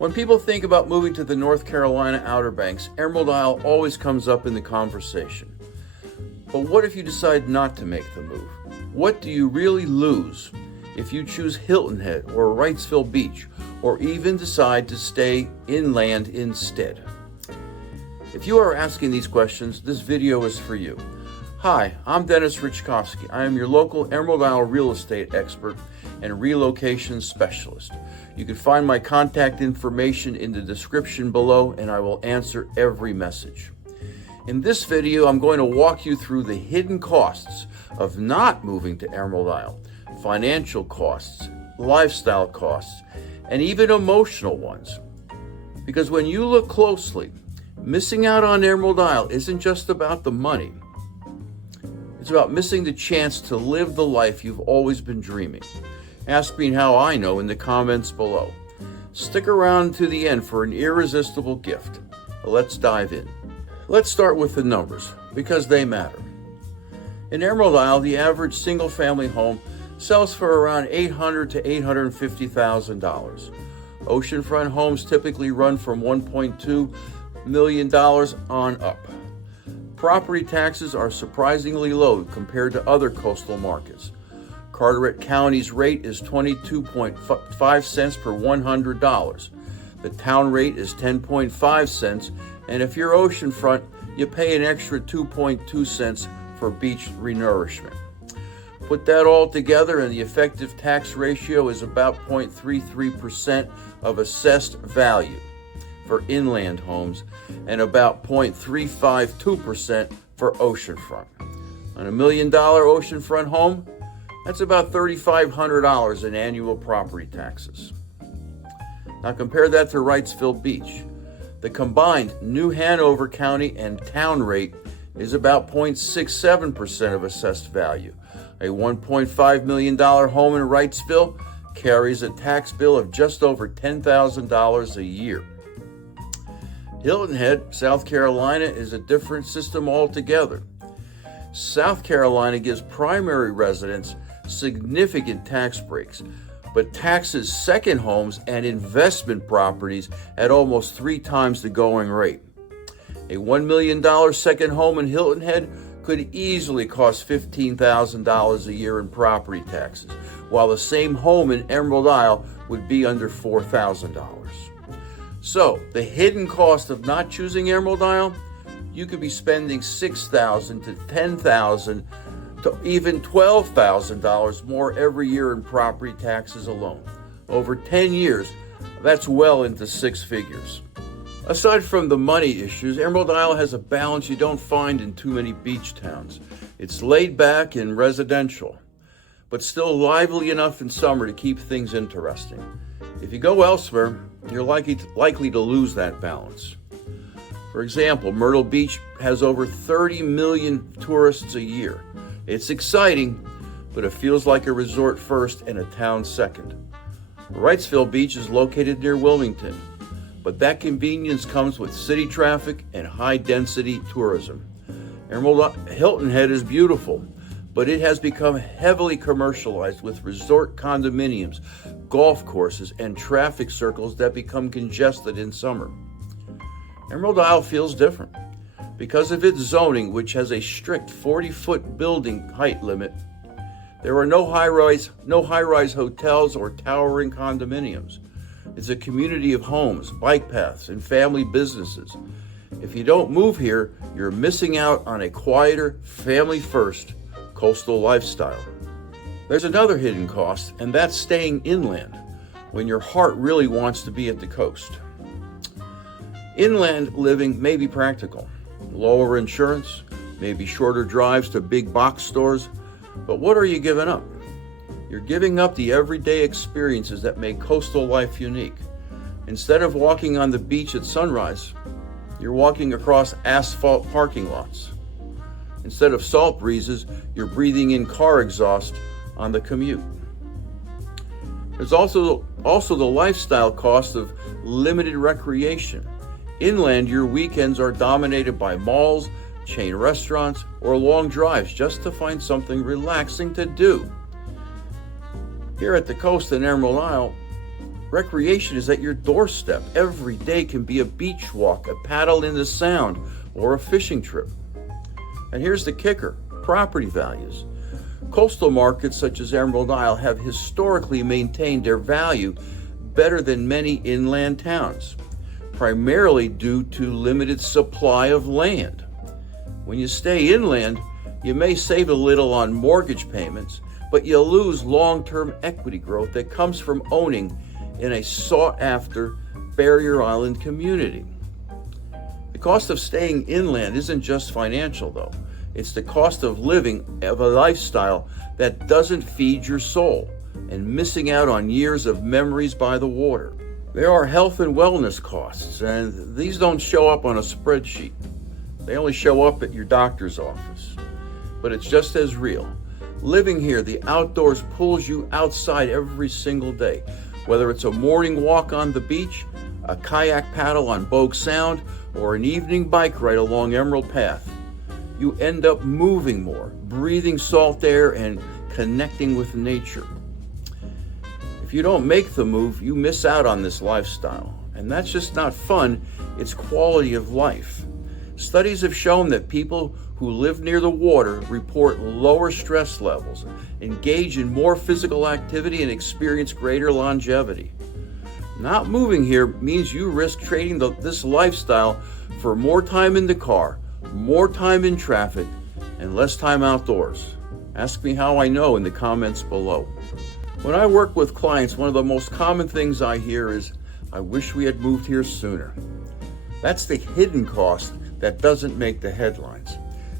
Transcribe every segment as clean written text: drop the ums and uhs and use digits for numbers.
When people think about moving to the North Carolina Outer Banks, Emerald Isle always comes up in the conversation. But what if you decide not to make the move? What do you really lose if you choose Hilton Head or Wrightsville Beach, or even decide to stay inland instead? If you are asking these questions, this video is for you. Hi, I'm Dennis Richkovsky. I am your local Emerald Isle real estate expert and relocation specialist. You can find my contact information in the description below, and I will answer every message. In this video, I'm going to walk you through the hidden costs of not moving to Emerald Isle, financial costs, lifestyle costs, and even emotional ones. Because when you look closely, missing out on Emerald Isle isn't just about the money. It's about missing the chance to live the life you've always been dreaming. Ask me how I know in the comments below. Stick around to the end for an irresistible gift. Let's dive in. Let's start with the numbers, because they matter. In Emerald Isle, the average single-family home sells for around $800,000 to $850,000. Oceanfront homes typically run from $1.2 million on up. Property taxes are surprisingly low compared to other coastal markets. Carteret County's rate is 22.5 cents per $100. The town rate is 10.5 cents, and if you're oceanfront, you pay an extra 2.2 cents for beach renourishment. Put that all together, and the effective tax ratio is about 0.33% of assessed value for inland homes and about 0.352% for oceanfront. On $1 million oceanfront home, that's about $3,500 in annual property taxes. Now compare that to Wrightsville Beach. The combined New Hanover County and town rate is about 0.67% of assessed value. A $1.5 million home in Wrightsville carries a tax bill of just over $10,000 a year. Hilton Head, South Carolina, is a different system altogether. South Carolina gives primary residents significant tax breaks, but taxes second homes and investment properties at almost 3 times the going rate. A $1 million second home in Hilton Head could easily cost $15,000 a year in property taxes, while the same home in Emerald Isle would be under $4,000. So, the hidden cost of not choosing Emerald Isle, you could be spending $6,000 to $10,000 to even $12,000 more every year in property taxes alone. Over 10 years, that's well into 6 figures. Aside from the money issues, Emerald Isle has a balance you don't find in too many beach towns. It's laid back and residential, but still lively enough in summer to keep things interesting. If you go elsewhere, you're likely to lose that balance. For example, Myrtle Beach has over 30 million tourists a year. It's exciting, but it feels like a resort first and a town second. Wrightsville Beach is located near Wilmington, but that convenience comes with city traffic and high-density tourism. Hilton Head is beautiful, but it has become heavily commercialized with resort condominiums, golf courses, and traffic circles that become congested in summer. Emerald Isle feels different. Because of its zoning, which has a strict 40-foot building height limit, there are no high-rise hotels or towering condominiums. It's a community of homes, bike paths, and family businesses. If you don't move here, you're missing out on a quieter, family-first coastal lifestyle. There's another hidden cost, and that's staying inland when your heart really wants to be at the coast. Inland living may be practical. Lower insurance, maybe shorter drives to big box stores, but what are you giving up? You're giving up the everyday experiences that make coastal life unique. Instead of walking on the beach at sunrise, you're walking across asphalt parking lots. Instead of salt breezes, you're breathing in car exhaust on the commute. There's also the lifestyle cost of limited recreation. Inland, your weekends are dominated by malls, chain restaurants, or long drives just to find something relaxing to do. Here at the coast in Emerald Isle, Recreation is at your doorstep. Every day can be a beach walk, a paddle in the sound, or a fishing trip. And here's the kicker: property values. Coastal markets such as Emerald Isle have historically maintained their value better than many inland towns, primarily due to limited supply of land. When you stay inland, you may save a little on mortgage payments, but you lose long-term equity growth that comes from owning in a sought-after barrier island community. The cost of staying inland isn't just financial, though. It's the cost of living a lifestyle that doesn't feed your soul and missing out on years of memories by the water. There are health and wellness costs, and these don't show up on a spreadsheet. They only show up at your doctor's office. But it's just as real. Living here, the outdoors pulls you outside every single day. Whether it's a morning walk on the beach, a kayak paddle on Bogue Sound, or an evening bike ride along Emerald Path, you end up moving more, breathing salt air, and connecting with nature. If you don't make the move, you miss out on this lifestyle. And that's just not fun, it's quality of life. Studies have shown that people who live near the water report lower stress levels, engage in more physical activity, and experience greater longevity. Not moving here means you risk trading this lifestyle for more time in the car, more time in traffic, and less time outdoors. Ask me how I know in the comments below. When I work with clients, one of the most common things I hear is, "I wish we had moved here sooner." That's the hidden cost that doesn't make the headlines.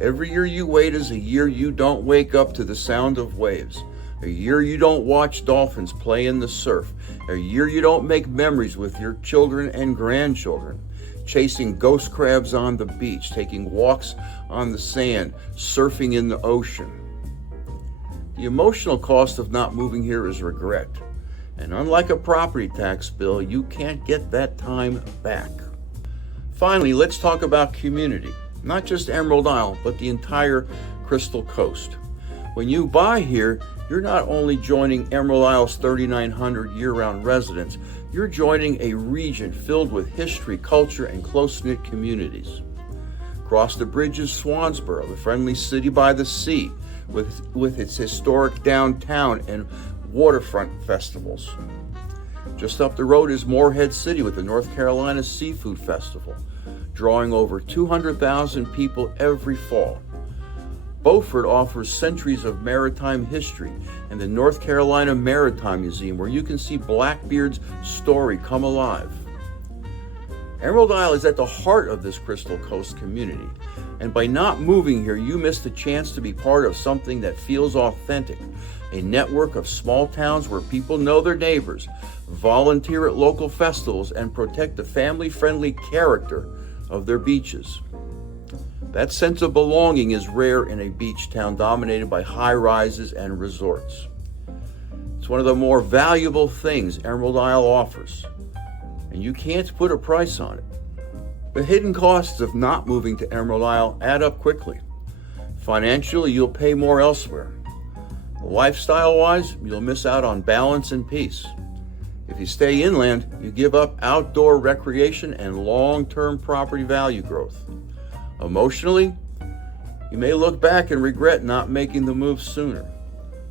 Every year you wait is a year you don't wake up to the sound of waves. A year you don't watch dolphins play in the surf. A year you don't make memories with your children and grandchildren, chasing ghost crabs on the beach, taking walks on the sand, surfing in the ocean. The emotional cost of not moving here is regret. And unlike a property tax bill, you can't get that time back. Finally, let's talk about community. Not just Emerald Isle, but the entire Crystal Coast. When you buy here, you're not only joining Emerald Isle's 3,900 year-round residents, you're joining a region filled with history, culture, and close-knit communities. Across the bridge is Swansboro, the friendly city by the sea, with its historic downtown and waterfront festivals. Just up the road is Morehead City with the North Carolina Seafood Festival, drawing over 200,000 people every fall. Beaufort offers centuries of maritime history and the North Carolina Maritime Museum, where you can see Blackbeard's story come alive. Emerald Isle is at the heart of this Crystal Coast community, and by not moving here, you miss the chance to be part of something that feels authentic, a network of small towns where people know their neighbors, volunteer at local festivals, and protect the family-friendly character of their beaches. That sense of belonging is rare in a beach town dominated by high-rises and resorts. It's one of the more valuable things Emerald Isle offers, and you can't put a price on it. The hidden costs of not moving to Emerald Isle add up quickly. Financially, you'll pay more elsewhere. Lifestyle-wise, you'll miss out on balance and peace. If you stay inland, you give up outdoor recreation and long-term property value growth. Emotionally, you may look back and regret not making the move sooner.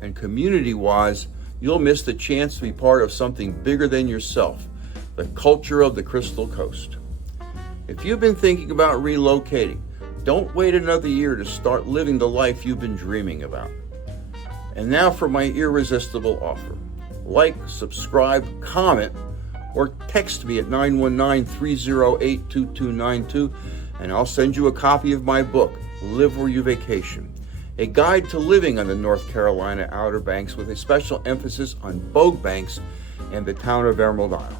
And community-wise, you'll miss the chance to be part of something bigger than yourself, the culture of the Crystal Coast. If you've been thinking about relocating, don't wait another year to start living the life you've been dreaming about. And now for my irresistible offer. Like, subscribe, comment, or text me at 919-308-2292, and I'll send you a copy of my book, Live Where You Vacation, a guide to living on the North Carolina Outer Banks with a special emphasis on Bogue Banks and the town of Emerald Isle.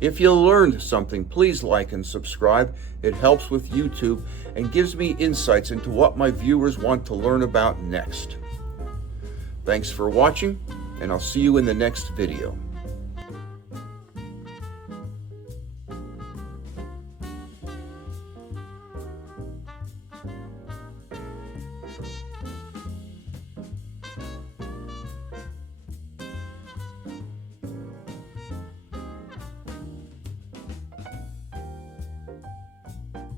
If you learned something, please like and subscribe. It helps with YouTube and gives me insights into what my viewers want to learn about next. Thanks for watching, and I'll see you in the next video.